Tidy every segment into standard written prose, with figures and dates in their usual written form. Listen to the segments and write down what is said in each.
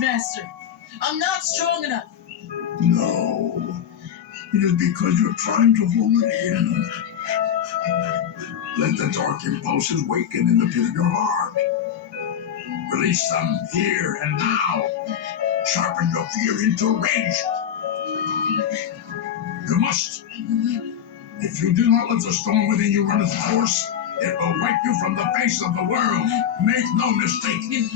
Master. I'm not strong enough. No. It is because you're trying to hold it in. Let the dark impulses waken in the pit of your heart. Release them here and now. Sharpen your fear into rage. You must. If you do not let the storm within you run its course, it will wipe you from the face of the world. Make no mistake.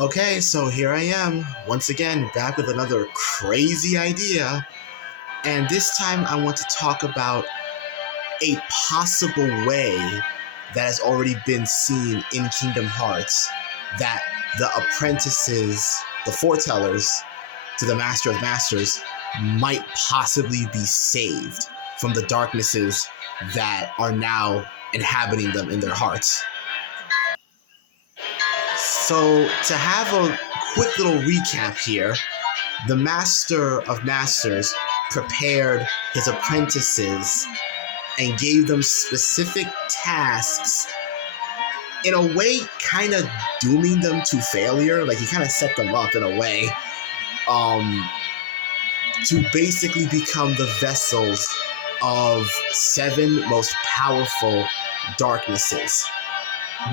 Okay, so here I am, once again, back with another crazy idea. And this time I want to talk about a possible way that has already been seen in Kingdom Hearts that the apprentices, the foretellers to the Master of Masters, might possibly be saved from the darknesses that are now inhabiting them in their hearts. So, to have a quick little recap here, the Master of Masters prepared his apprentices and gave them specific tasks, in a way kind of dooming them to failure. Like, he kind of set them up in a way to basically become the vessels of 7 most powerful darknesses,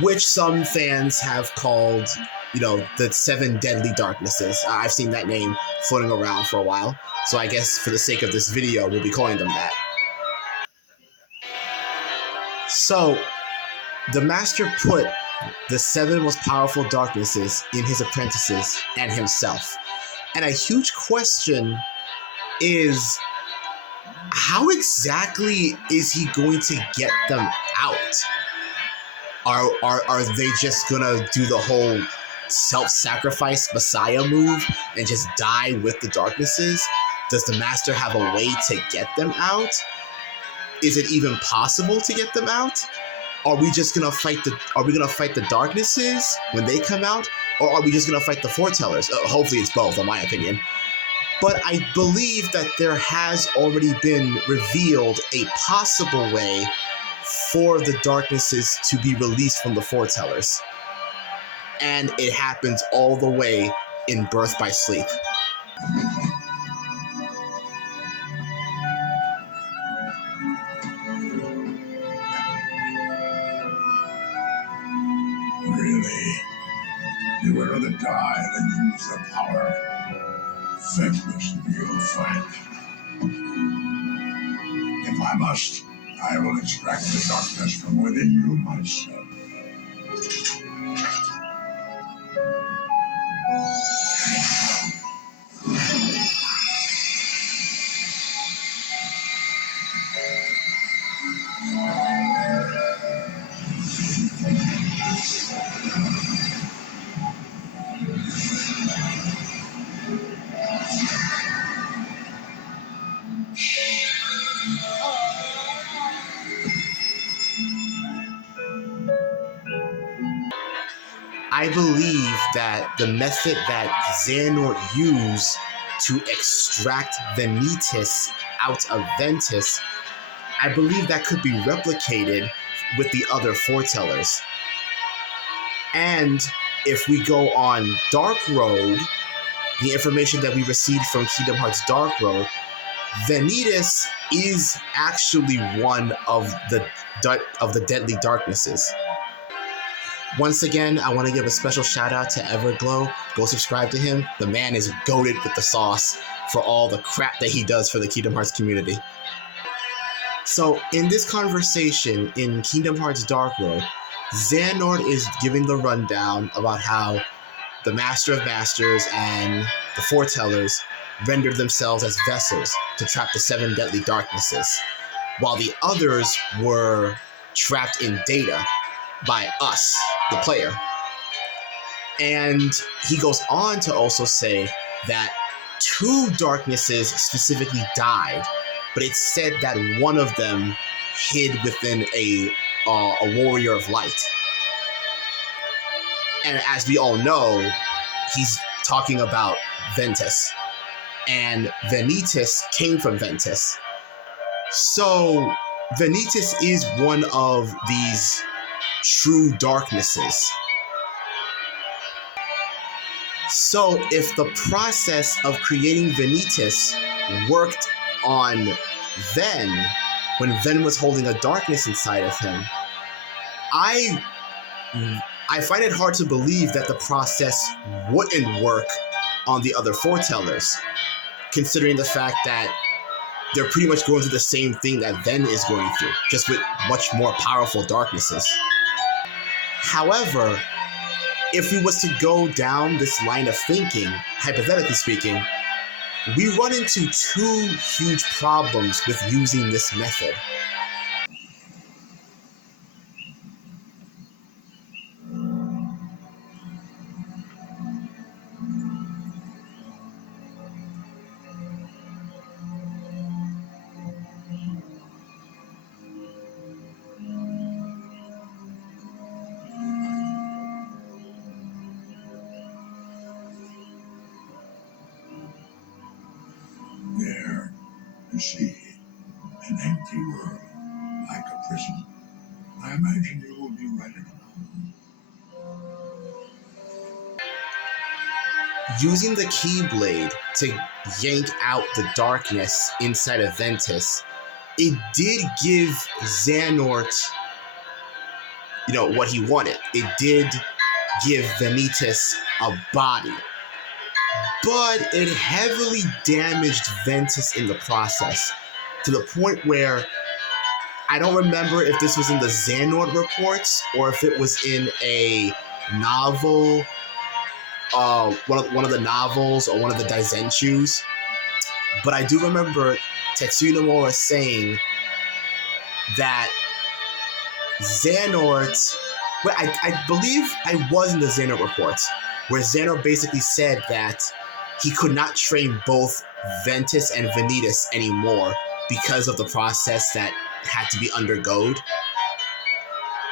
which some fans have called, the 7 deadly darknesses. I've seen that name floating around for a while, so I guess for the sake of this video, we'll be calling them that. So, the Master put the 7 most powerful darknesses in his apprentices and himself. And a huge question is, how exactly is he going to get them out? Are they just gonna do the whole self-sacrifice Messiah move and just die with the darknesses? Does the Master have a way to get them out? Is it even possible to get them out? Are we gonna fight the darknesses when they come out? Or are we just gonna fight the foretellers? Hopefully it's both, in my opinion. But I believe that there has already been revealed a possible way for the darknesses to be released from the foretellers. And it happens all the way in Birth by Sleep. Really? You would rather die than use the power? Thankless you'll find. If I must, I will extract the darkness from within you myself. I believe that the method that Xehanort used to extract Vanitas out of Ventus, I believe that could be replicated with the other foretellers. And if we go on Dark Road, the information that we received from Kingdom Hearts Dark Road, Vanitas is actually one of the deadly darknesses. Once again, I want to give a special shout out to Everglow. Go subscribe to him. The man is goated with the sauce for all the crap that he does for the Kingdom Hearts community. So in this conversation in Kingdom Hearts Dark Road, Xehanort is giving the rundown about how the Master of Masters and the foretellers rendered themselves as vessels to trap the 7 deadly darknesses, while the others were trapped in data by us, the player. And he goes on to also say that 2 darknesses specifically died, but it's said that one of them hid within a warrior of light. And as we all know, he's talking about Ventus. And Vanitas came from Ventus. So Vanitas is one of these true darknesses. So if the process of creating Vanitas worked on Ven, when Ven was holding a darkness inside of him, I find it hard to believe that the process wouldn't work on the other foretellers, considering the fact that they're pretty much going through the same thing that Ven is going through, just with much more powerful darknesses. However, if we was to go down this line of thinking, hypothetically speaking, we run into two huge problems with using this method. There, you see, an empty world, like a prison. I imagine you will be right at home. Using the Keyblade to yank out the darkness inside of Ventus, it did give Xehanort, what he wanted. It did give Vanitas a body, but it heavily damaged Ventus in the process, to the point where I don't remember if this was in the Xehanort reports or if it was in a novel, one of the novels or one of the Daizenshus. But I do remember Tetsuya Nomura saying that Xehanort, well, I believe I was in the Xehanort reports, where Xehanort basically said that he could not train both Ventus and Vanitas anymore because of the process that had to be undergoed.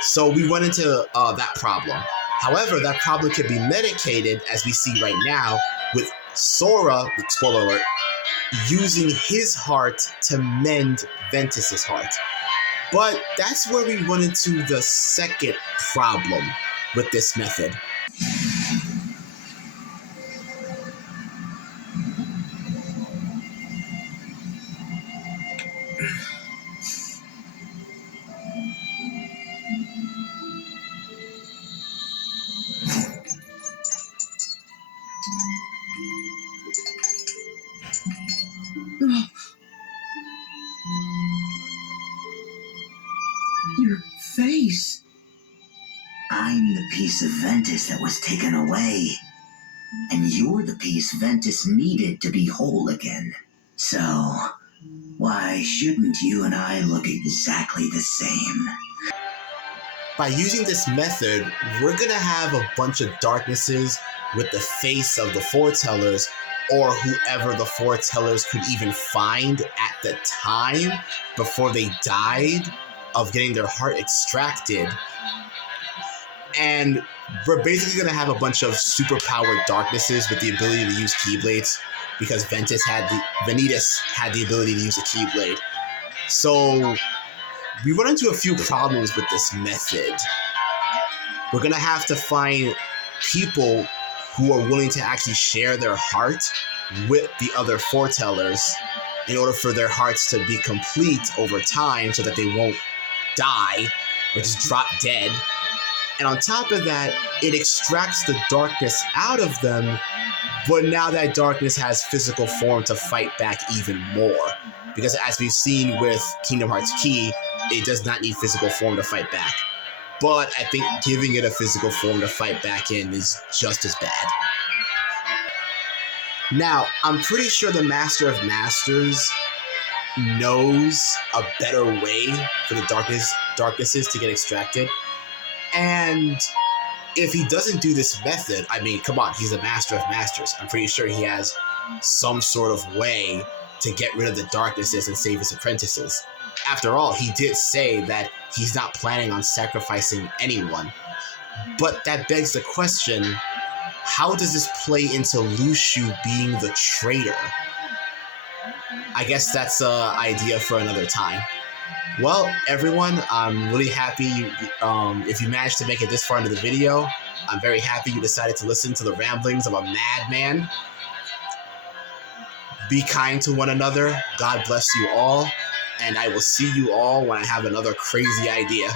So we run into that problem. However, that problem can be medicated, as we see right now, with Sora, spoiler alert, using his heart to mend Ventus's heart. But that's where we run into the second problem with this method. Your face. I'm the piece of Ventus that was taken away. And you're the piece Ventus needed to be whole again. So, why shouldn't you and I look exactly the same? By using this method, we're gonna have a bunch of darknesses with the face of the foretellers, or whoever the foretellers could even find at the time before they died of getting their heart extracted. And we're basically going to have a bunch of superpowered darknesses with the ability to use Keyblades, because Vanitas had the ability to use a Keyblade. So we run into a few problems with this method. We're going to have to find people who are willing to actually share their heart with the other foretellers in order for their hearts to be complete over time, so that they won't die or just drop dead. And on top of that, it extracts the darkness out of them, but now that darkness has physical form to fight back even more. Because as we've seen with Kingdom Hearts Key, it does not need physical form to fight back. But I think giving it a physical form to fight back in is just as bad. Now, I'm pretty sure the Master of Masters knows a better way for the darknesses to get extracted. And if he doesn't do this method, I mean, come on, he's the Master of Masters. I'm pretty sure he has some sort of way to get rid of the darknesses and save his apprentices. After all, he did say that he's not planning on sacrificing anyone. But that begs the question, how does this play into Luxu being the traitor? I guess that's an idea for another time. Well, everyone, I'm really happy if you managed to make it this far into the video. I'm very happy you decided to listen to the ramblings of a madman. Be kind to one another. God bless you all. And I will see you all when I have another crazy idea.